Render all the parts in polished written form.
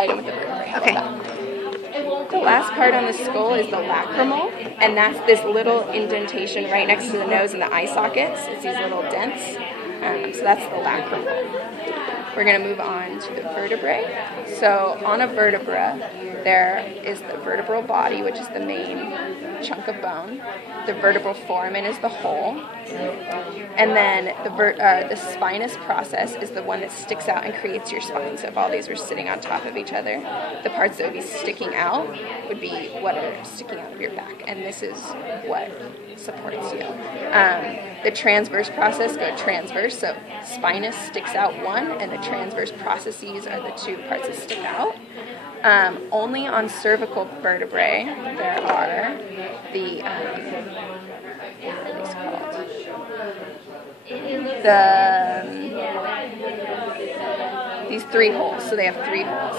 tied in with the vertebrae. Okay. The last part on the skull is the lacrimal, and that's this little indentation right next to the nose and the eye sockets. It's these little dents. So that's the lacrimal. We're going to move on to the vertebrae. So on a vertebra, there is the vertebral body, which is the main chunk of bone. The vertebral foramen is the whole. And then the spinous process is the one that sticks out and creates your spine. So if all these were sitting on top of each other, the parts that would be sticking out would be what are sticking out of your back. And this is what supports you. The transverse process go transverse. So spinous sticks out one, and the transverse processes are the two parts that stick out. Only on cervical vertebrae there are the what are these called? These three holes. So they have three holes.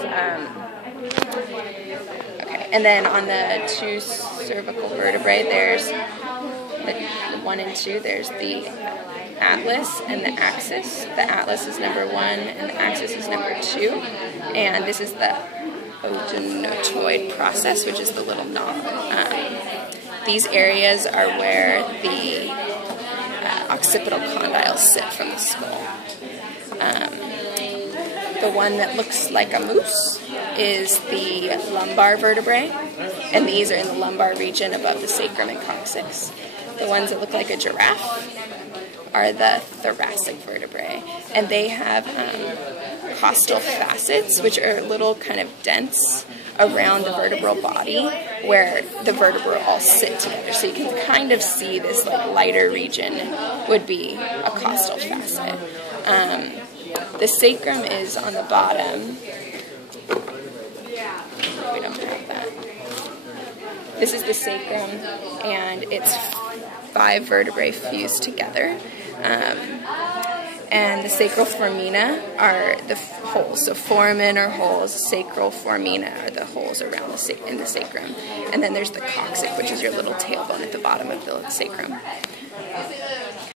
Okay, and then on the two cervical vertebrae, there's the 1 and 2. There's the atlas and the axis. The atlas is number 1, and the axis is number 2. And this is the odontoid process, which is the little knob. These areas are where the occipital condyles sit from the skull. The one that looks like a moose is the lumbar vertebrae, and these are in the lumbar region above the sacrum and coccyx. The ones that look like a giraffe are the thoracic vertebrae, and they have costal facets, which are little kind of dents around the vertebral body where the vertebrae all sit together. So you can kind of see this like lighter region would be a costal facet. The sacrum is on the bottom. We don't have that. This is the sacrum, and it's 5 vertebrae fused together. And the sacral foramina are the holes. So foramen are holes, sacral foramina are the holes around in the sacrum. And then there's the coccyx, which is your little tailbone at the bottom of the sacrum.